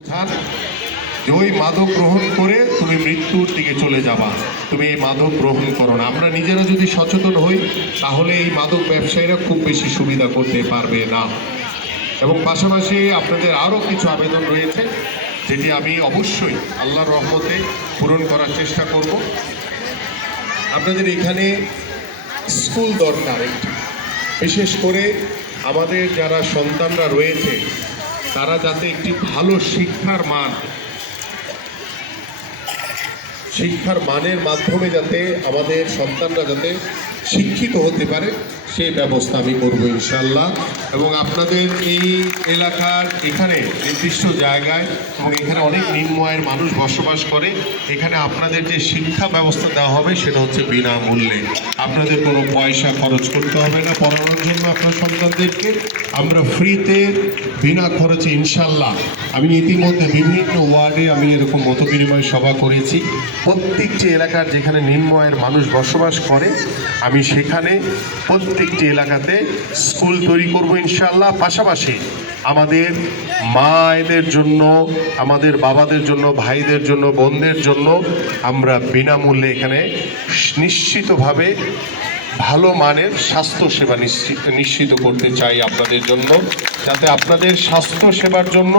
যে ওই মাদক গ্রহণ করে তুমি মৃত্যুর দিকে চলে যাবা, তুমি এই মাদক গ্রহণ করো না। আমরা নিজেরা যদি সচেতন হই তাহলে এই মাদক ব্যবসায়ীরা খুব বেশি সুবিধা করতে পারবে না। এবং পাশাপাশি আপনাদের আরও কিছু আবেদন রয়েছে, যেটি আমি অবশ্যই আল্লাহর রহমতে পূরণ করার চেষ্টা করব। আপনাদের এখানে স্কুল দরকার একটি, বিশেষ করে আমাদের যারা সন্তানরা রয়েছে তারা যাতে একটি ভালো শিক্ষার মানের মাধ্যমে যাতে আমাদের সন্তানরা যাতে শিক্ষিত হতে পারে সেই ব্যবস্থা আমি করবো ইনশাল্লাহ। এবং আপনাদের এই এলাকার এখানে নির্দিষ্ট জায়গায় এবং এখানে অনেক নিম্ন আয়ের মানুষ বসবাস করে, এখানে আপনাদের যে শিক্ষা ব্যবস্থা দেওয়া হবে সেটা হচ্ছে বিনামূল্যে। আপনাদের কোনো পয়সা খরচ করতে হবে না পড়ানোর জন্য। আপনার সন্তানদেরকে আমরা ফ্রিতে বিনা খরচে ইনশাল্লাহ, আমি ইতিমধ্যে বিভিন্ন ওয়ার্ডে আমি এরকম মত বিনিময় সভা করেছি। প্রত্যেকটি এলাকার যেখানে নিম্ন আয়ের মানুষ বসবাস করে আমি সেখানে প্রত্যেকটি এলাকাতে স্কুল তৈরি করব ইনশাআল্লাহ। পাশাপাশি আমাদের মায়েদের জন্য, আমাদের বাবাদের জন্য, ভাইদের জন্য, বোনদের জন্য আমরা বিনামূল্যে এখানে নিশ্চিতভাবে ভালো মানের স্বাস্থ্যসেবা নিশ্চিত করতে চাই আপনাদের জন্য, যাতে আপনাদের স্বাস্থ্য সেবার জন্য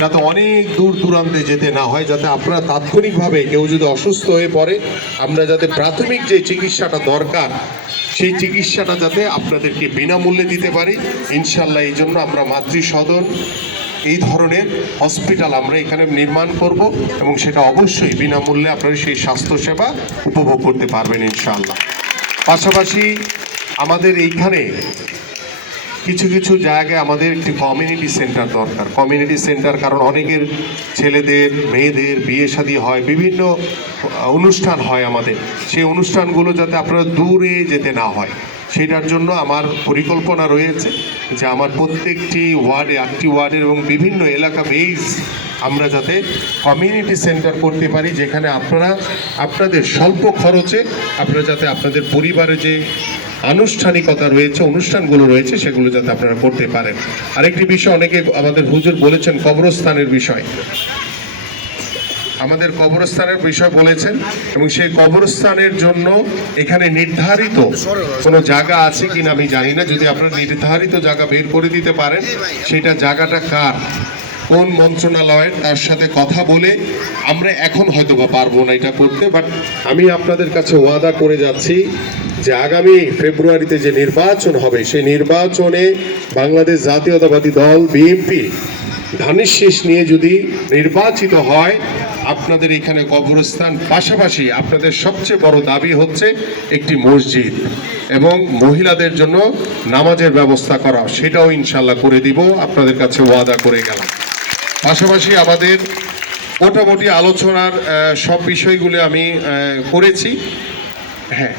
যাতে অনেক দূর দূরান্তে যেতে না হয়, যাতে আপনারা তাৎক্ষণিকভাবে কেউ যদি অসুস্থ হয়ে পড়ে আমরা যাতে প্রাথমিক যে চিকিৎসাটা দরকার সেই চিকিৎসাটা যাতে আপনাদেরকে বিনামূল্যে দিতে পারি ইনশাল্লাহ। এই জন্য আমরা মাতৃসদন এই ধরনের হসপিটাল আমরা এখানে নির্মাণ করব এবং সেটা অবশ্যই বিনামূল্যে আপনারা সেই স্বাস্থ্যসেবা উপভোগ করতে পারবেন ইনশাল্লাহ। পাশাপাশি আমাদের এইখানে কিছু কিছু জায়গায় আমাদের একটি কমিউনিটি সেন্টার দরকার। কমিউনিটি সেন্টার কারণ অনেকের ছেলেদের মেয়েদের বিয়ে শাদী হয়, বিভিন্ন অনুষ্ঠান হয় আমাদের, সেই অনুষ্ঠানগুলো যাতে আপনারা দূরে যেতে না হয় সেটার জন্য আমার পরিকল্পনা রয়েছে যে আমার প্রত্যেকটি ওয়ার্ডে 8টি ওয়ার্ডের এবং বিভিন্ন এলাকা বেস আমরা যাতে কমিউনিটি সেন্টার করতে পারি, যেখানে আপনারা আপনাদের স্বল্প খরচে আপনারা যাতে আপনাদের পরিবারে যে আনুষ্ঠানিকতা রয়েছে, অনুষ্ঠানগুলো রয়েছে সেগুলো যাতে আপনারা করতে পারেন। আরেকটি বিষয় অনেকে আমাদের হুজুর বলেছেন কবরস্থানের বিষয়, আমাদের কবরস্থানের বিষয় বলেছেন এবং সেই কবরস্থানের জন্য এখানে নির্ধারিত কোনো জায়গা আছে কিনা আমি জানি না। যদি আপনারা নির্ধারিত জায়গা বের করে দিতে পারেন, সেটা জায়গাটা কার, কোন মন্ত্রণালয়ের, তার সাথে কথা বলে আমরা এখন হয়তো বা পারবো না এটা করতে, বাট আমি আপনাদের কাছে ওয়াদা করে যাচ্ছি যে আগামী ফেব্রুয়ারিতে যে নির্বাচন হবে সেই নির্বাচনে বাংলাদেশ জাতীয়তাবাদী দল বিএনপি ধানের শীষ নিয়ে যদি নির্বাচিত হয়, আপনাদের এখানে কবরস্থান, পাশাপাশি আপনাদের সবচেয়ে বড় দাবি হচ্ছে একটি মসজিদ এবং মহিলাদের জন্য নামাজের ব্যবস্থা করা, সেটাও ইনশাল্লাহ করে দিব, আপনাদের কাছে ওয়াদা করে গেলাম। পাশাপাশি আমাদের মোটামুটি আলোচনার সব বিষয়গুলো আমি করেছি। হ্যাঁ,